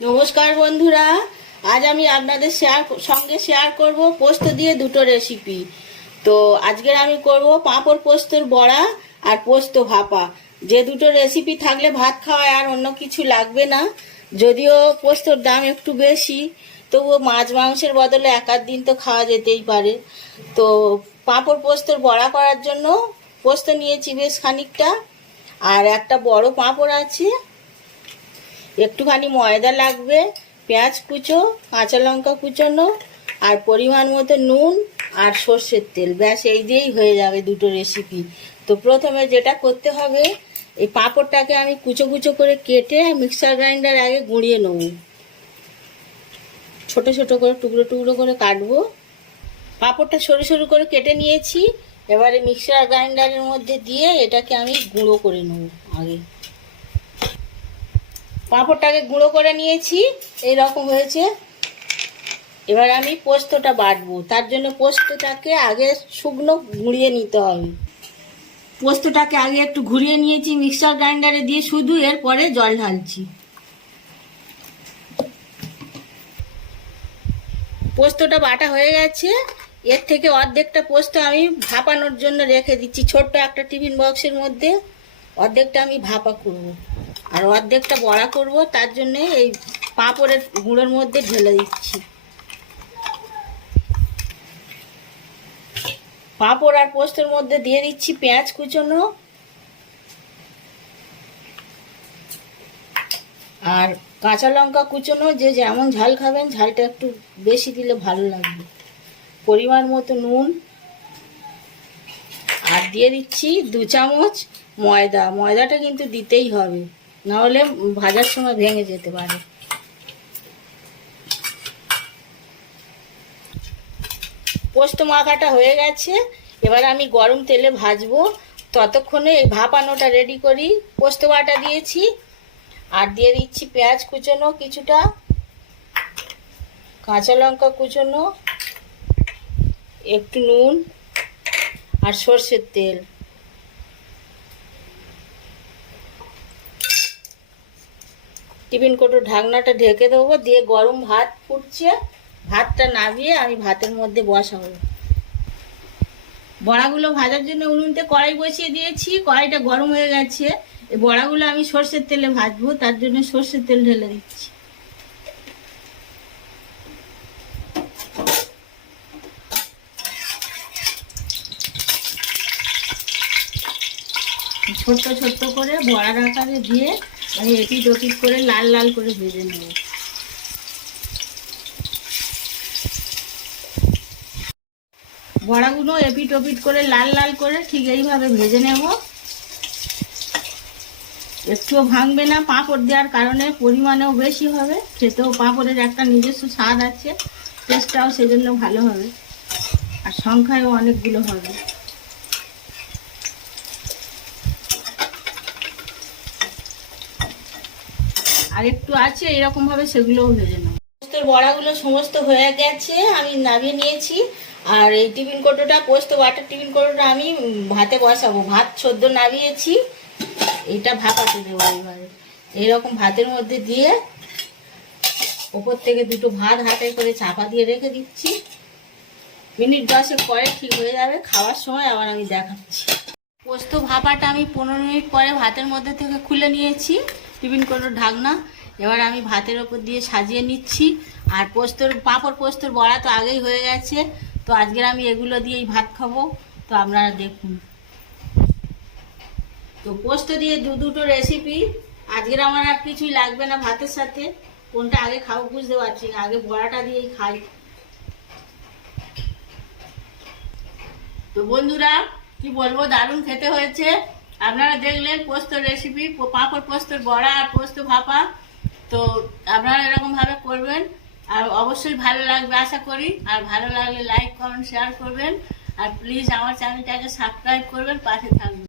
নমস্কার বন্ধুরা, আজ আমি আপনাদের সঙ্গে শেয়ার করব পোস্ত দিয়ে দুটো রেসিপি। তো আজকের আমি করব পাঁপড় পোস্তর বড়া আর পোস্ত ভাপা। যে দুটো রেসিপি থাকলে ভাত খাওয়ায় আর অন্য কিছু লাগবে না। যদিও পোস্তর দাম একটু বেশি, তবুও মাছ মাংসের বদলে এক আধ দিন তো খাওয়া যেতেই পারে। তো পাঁপড় পোস্তর বড়া করার জন্য পোস্ত নিয়েছি বেশ খানিকটা, আর একটা বড় পাঁপড় আছে, একটুখানি ময়দা লাগবে, পেঁয়াজ কুচো, কাঁচা লঙ্কা কুচোনো, আর পরিমাণ মতো নুন আর সর্ষের তেল। ব্যাস এই দিয়েই হয়ে যাবে দুটো রেসিপি। তো প্রথমে যেটা করতে হবে, এই পাঁপড়টাকে আমি কুচো কুচো করে কেটে মিক্সার গ্রাইন্ডার আগে গুঁড়িয়ে নেব। ছোট ছোট করে টুকরো টুকরো করে কাটবো। পাঁপড়টা সরু সরু করে কেটে নিয়েছি। এবারে মিক্সার গ্রাইন্ডারের মধ্যে দিয়ে এটাকে আমি গুঁড়ো করে নেব। আগে পাঁপড়টাকে গুঁড়ো করে নিয়েছি, এই রকম হয়েছে। এবার আমি পোস্তটা বাটবো। তার জন্য পোস্তটাকে আগে শুকনো গুঁড়িয়ে নিতে হবে। পোস্তটাকে আগে একটু ঘুরিয়ে নিয়েছি মিক্সার গ্রাইন্ডারে দিয়ে, শুধু এরপরে জল ঢালছি। পোস্তটা বাটা হয়ে গেছে। এর থেকে অর্ধেকটা পোস্ত আমি ভাপানোর জন্য রেখে দিচ্ছি ছোট্ট একটা টিফিন বক্সের মধ্যে। অর্ধেকটা আমি ভাপা করব আর অর্ধেকটা বড়া করব। তার জন্য এই পাঁপড়ের গুঁড়োর মধ্যে ঢেলে দিচ্ছি। পাঁপড় আর পোস্তের মধ্যে দিয়ে দিচ্ছি পেঁয়াজ কুচোনো আর কাঁচা লঙ্কা কুচোনো। যে যেমন ঝাল খাবেন, ঝালটা একটু বেশি দিলে ভালো লাগবে। পরিমাণ মতো নুন, আর দিয়ে দিচ্ছি 2 চামচ ময়দা। ময়দাটা কিন্তু দিতেই হবে, নাহলে ভাজার সময় ভেঙে যেতে পারে। পোস্ত মাখাটা হয়ে গেছে। এবার আমি গরম তেলে ভাজবো। ততক্ষণে এই ভাপানোটা রেডি করি। পোস্ত বাটা দিয়েছি, আর দিয়ে দিচ্ছি পেঁয়াজ কুচোনো কিছুটা, কাঁচা লঙ্কা কুচোনো, একটু নুন আর সর্ষের তেল। টিফিন কোটোর ঢাকনাটা ঢেকে দেবো, দিয়ে গরম ভাত ফুটছে, ভাতটা নামিয়ে আমি ভাতের মধ্যে বসাবো। বড়াগুলো ভাজার জন্য উনুনতে কড়াই বসিয়ে দিয়েছি। কড়াইটা গরম হয়ে গেছে। এই বড়াগুলো আমি সর্ষের তেলে ভাজবো, তার জন্য সর্ষের তেল ঢেলে দিচ্ছি। ছোট্ট ছোট্ট করে বড়ার আকারে দিয়ে আমি এপিট ওপিট করে লাল লাল করে ভেজে নেব। বড়াগুলো এপিট ওপিট করে লাল লাল করে ঠিক এইভাবে ভেজে নেব। একটুও ভাঙবে না, পাঁপড় দেওয়ার কারণে পরিমাণেও বেশি হবে। খেতেও পাঁপড়ের একটা নিজস্ব স্বাদ আছে, টেস্টটাও সেজন্য ভালো হবে, আর সংখ্যায়ও অনেকগুলো হবে। আর একটু আছে, এরকম ভাবে সেগুলোও ভেজে নেব। পোস্তর বড়াগুলো সমস্ত হয়ে গেছে, আমি নামিয়ে নিয়েছি। আর এই টিফিন কোটোটা, পোস্ত বাটার টিফিন কোটোটা আমি ভাতে বসাবো। ভাত সদ্য নামিয়েছি, এটা ভাপাতে দেবো। এবারে এইরকম ভাতের মধ্যে দিয়ে ওপর থেকে দুটো ভাত হাতে করে চাপা দিয়ে রেখে দিচ্ছি। মিনিট 10 পরে ঠিক হয়ে যাবে। খাওয়ার সময় আবার আমি দেখাচ্ছি। পোস্ত ভাপাটা আমি 15 মিনিট পরে ভাতের মধ্যে থেকে খুলে নিয়েছি টিফিন কোটোর ঢাকনা। এবার আমি ভাতের ওপর দিয়ে সাজিয়ে নিচ্ছি। আর পাঁপড় পোস্তর বড়া তো আগেই হয়ে গেছে। তো আজকের আমি এগুলো দিয়েই ভাত খাবো। তো আপনারা দেখুন। তো পোস্ত দিয়ে দুটো রেসিপি। আজকের আমার আর কিছুই লাগবে না ভাতের সাথে। কোনটা আগে খাবো বুঝতে পারছি না, আগে বড়াটা দিয়েই খাই। তো বন্ধুরা, কি বলবো, দারুণ খেতে হয়েছে। আপনারা দেখলেন পোস্ত রেসিপি, পাঁপড় পোস্তর বড়া আর পোস্ত ভাপা। তো আপনারা এরকম ভাবে করবেন, আর অবশ্যই ভালো লাগবে আশা করি। আর ভালো লাগলে লাইক কমেন্ট শেয়ার করবেন, আর প্লিজ আমার চ্যানেলটাকে সাবস্ক্রাইব করবেন, পাশে থাকবেন।